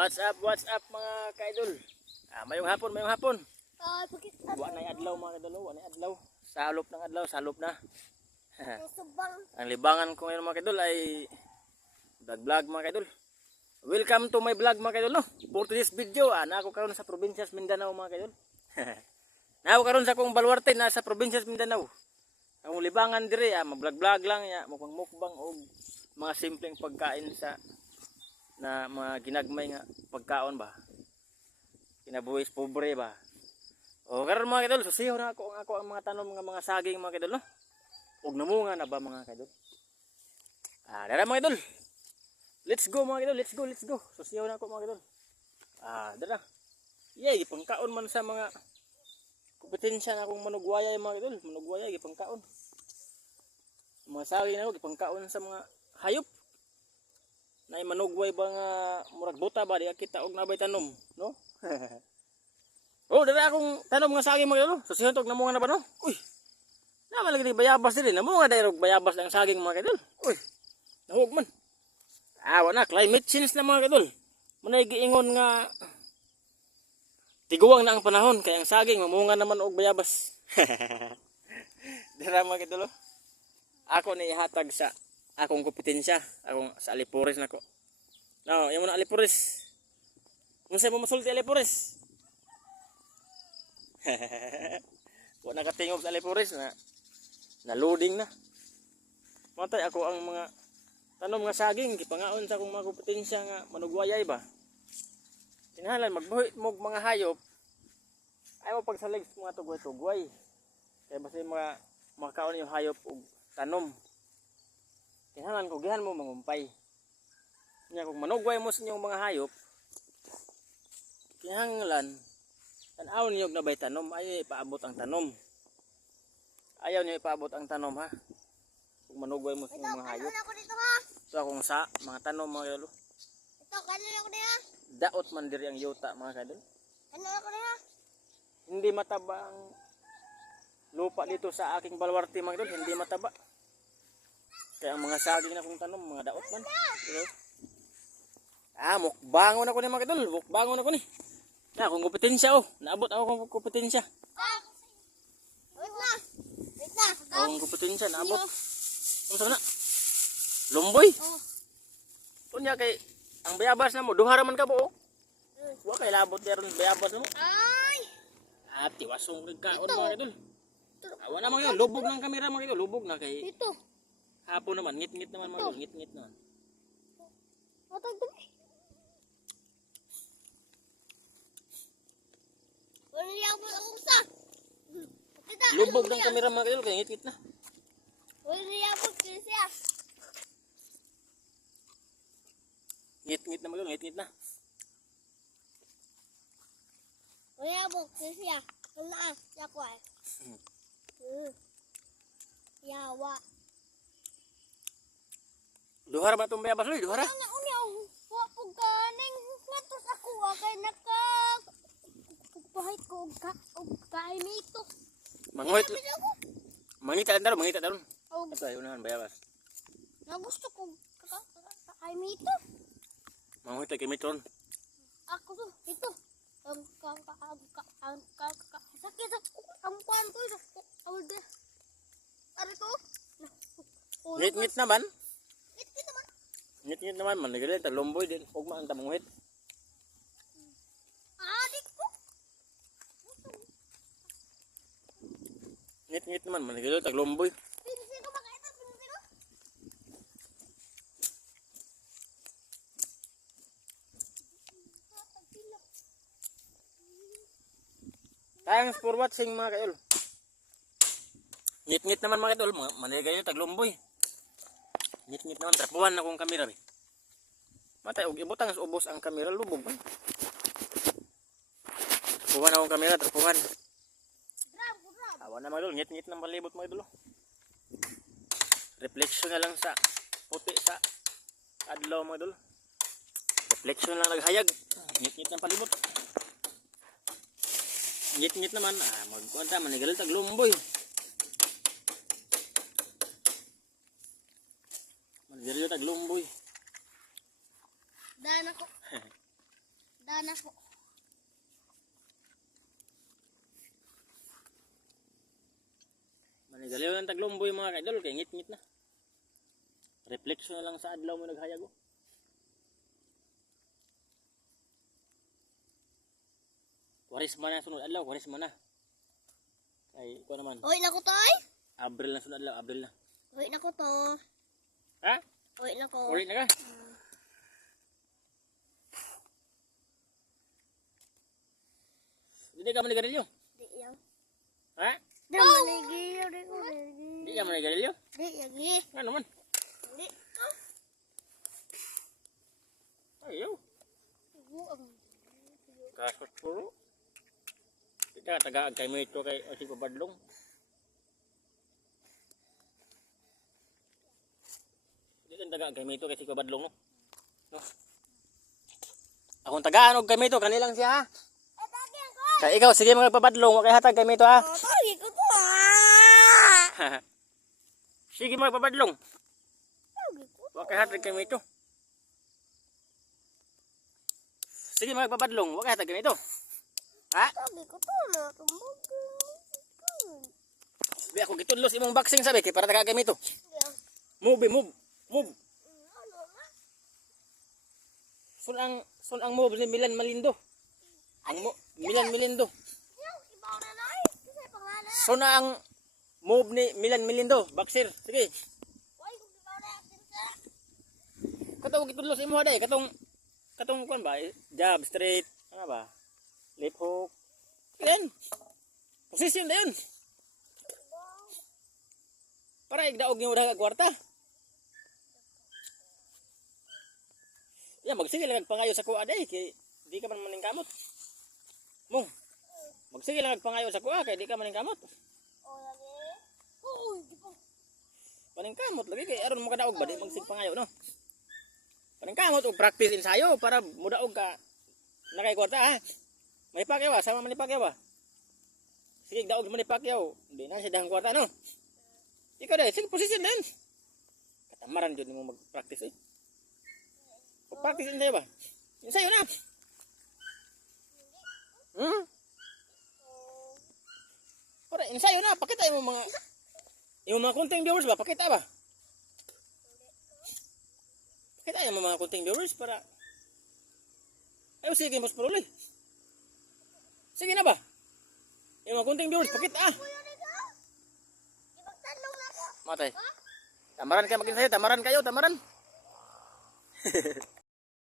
What's up, what's up mga kaidol? Ah, mayong hapon, mayong hapon. Ah, bakit Wa na adlaw mga kaidol, wa na adlaw. Salop ng adlaw, salop na. Ang libangan ko ngayon mga kaidol ay vlog vlog mga kaidol. Welcome to my vlog mga kaidol no. For today's video, ah, na ako karon sa probinsya Mindanao mga kaidol. na ako karon sa kong baluarte na sa probinsya Mindanao. Ang libangan dire, ah, mag-vlog vlog lang ya, mukbang mukbang o mga simpleng pagkain sa na mga ginagmay nga pagkaon ba. Kinabuhis pobre ba. O karon mga kaidol, susiyo na ako ang ako ang mga tanom nga mga saging mga kaidol no. Ug namunga na ba mga kaidol? Ah, dara mga kaidol. Let's go mga kaidol, let's go, let's go. Susiyaw na ako mga kaidol. Ah, dara. Yay, pangkaon man sa mga kompetensya na akong manugwayay mga kaidol. Manugwayay, gipangkaon. Mga saging na ako, gipangkaon sa mga hayop. Na manugway ba nga murag buta ba di kita og nabay tanom, no? oh, dara akong tanom nga saging mga kaidol. Susiyaw tog namunga na ba no? Uy. Naman lagi bayabas din. Namunga dahil og bayabas ang saging mga kaidol. Uy. Nahug man. Awa na, climate change na mga kadol. Manay giingon nga tiguang na ang panahon kaya ang saging mamunga naman og bayabas. Dira mga kadol. oh. Ako ni ihatag sa akong kompetensya, akong sa Alipores nako. No, yung na Alipores. Unsa mo masulti Alipores? Wa nakatingog sa Alipores na na loading na. Matay ako ang mga tanom nga saging gipangaon sa akong mga kompetensya nga manugwayay ba tinhalan magbuhi mog mga hayop ay mo pagsalig sa mga tugway tugway kay basta mga makaon yung hayop og tanom tinhalan ko gihan mo mangumpay nya kung manugway mo sa inyong mga hayop kinahanglan tanaw niyo na bay tanom ay ipaabot ang tanom ayaw niyo ipaabot ang tanom ha kung manugway mo sa inyong mga hayop ako dito ha? So akong sa mga tanom mga kadol. Ito, kanan ako ha? Daot man diri ang yuta mga kadol. Kanan ako ha? Hindi mataba ang lupa dito sa aking balwarte mga kadol, hindi mataba. Kaya ang mga saging na kong tanom, mga daot man. Ah, mukbangon ako ni mga kadol, mukbangon ako ni. Na, akong kompetensya oh. Naabot ako kong kompetensya. Ah! Wait na! Wait na! Akong kompetensya, naabot. Sa na? Lumboy. Oh. Kunya kay ang bayabas na mo, duha ra man ka buo. Wa kay labot deron bayabas na mo. Ay! At tiwasong nagkaon mga idol. Awa na mga idol, lubog ng kamera mga idol, lubog na kay Dito! Hapon naman, ngit-ngit naman mga ngit-ngit naman. Matag dumi! Wala niya ako ang usa! Kita! Lubog ng kamera mga idol, kay ngit-ngit na. Wala niya ako siya! Ngit-ngit na mga ngit-ngit na. Wala niya ako siya! Ang naa! Siya ko ay! Hmm. Yawa! Duha ra ba itong bayabas ulit, duha ra? Ang unyaw, wa po ganing ngatos ako ah, kay naka pahit ko og ka og kaimito. Manguhit, Sabi ako, mangita daron, mangita daron. og Ito ay unahan, bayabas. na gusto ko ka- ka- ka- kaimito. Manguhit ay kimitron. Ako to, ito. Ang ka ka ang ka ang ka ka sakit sa ang kuan ko ito. Ang de. Ari ko. Ngit-ngit naman. Ngit naman. Ngit-ngit naman, manigalit, taglumboy din. Huwag man ang tamanguhit. Adik ko. Ngit-ngit naman, pinsi ko. Thanks for watching mga kaidol. Ngit-ngit naman mga kaidol, mga manigalit, taglumboy. Ngit-ngit naman, trapuhan akong kamera. Be. Matay, og ibutang sa ubos ang kamera, lubog man. Trapuhan akong kamera, trapuhan. Awa na mga idol, ngit-ngit ng palibot mga idol. oh. Reflection na lang sa puti sa adlaw mga idol. Reflection lang naghayag. Ngit-ngit ng palibot. Ngit-ngit naman, ah, tag lumboy. Manigalit tag lumboy. Dan ako. Dana po. Manigaliw ng taglumboy mga kaidol, kay ngit-ngit na. Reflection na lang sa adlaw mo naghayag oh. Waris man na sunod adlaw, waris man na. Ay, ko naman. Uy, na ko to ay. Abril na sunod adlaw, Abril na. Uy, na ko to. Ha? Uy, na ko. Uri na ka? Hindi ka manigarilyo? Di yang. Ha? Di manigil, di ko manigil. Hindi ka manigarilyo? Di yagi. Ano man? Di. Ayaw. Kasot puro. Kita tagaan kay mo ito kay o si Pabadlong. Hindi kan tagaan kay mo ito kay si Pabadlong no. No. Akong tagaan og kay mo ito kanilang siya ha. Eh. Kay ikaw sige mga Pabadlong wa kay hatag kay mo ito ha. Oh, tagi ko to. Ah! sige mga Pabadlong Tagi ko. wa kay hatag kay mo ito. Sige mga Pabadlong wa kay hatag kay mo ito. Ha? Tagi ko to na. Tumbog. Di ako gitudlos imong boxing sabi kay para tagaan kay mo ito. Yang. Move, eh, move, move. Ano? Sun ang sun ang move ni Milan Malindo. Ang mo, Milan. Yang, ibaw na ang move ni Milan Malindo. Boxer. Sige. Na natin sa. Katong imo day, katong katong kuan ba? Jab straight, ano ba? Left hook. Yan. Position na yun. Para igdaog niyo daga kwarta. Yan, magsige lang pangayo sa kuha day kay di ka man maningkamot. Mong. Magsige lang pangayo sa kuha kay di ka maningkamot. O, lagi. Uy, di. Paningkamot lagi kay aron mo kadaog ba di magsig pangayo no. Paningkamot og practice ensayo para mudaog ka na kay kwarta ha. May pakyaw? Sama man ni pakyaw? Sige, daog man ni pakyaw. Hindi na siya dahang kwarta no. Ikaw dahil, sige position din. Katamaran dyan mo mag-practice eh. Mag-practice ensayo ba? Ensayo na. Hmm? Para ensayo na, pakita mo mga yung mga konting viewers ba, pakita ba? Pakita yung mga konting viewers para Ayaw, sige, mas paruli. Sige na ba? Yung mga konting viewers, pakita ah. Matay. Tamaran kayo mag-ensayo, tamaran kayo, tamaran.